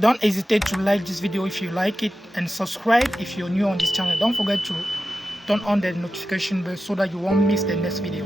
Don't hesitate to like this video if you like it, and subscribe if you're new on this channel. Don't forget to turn on the notification bell so that you won't miss the next video.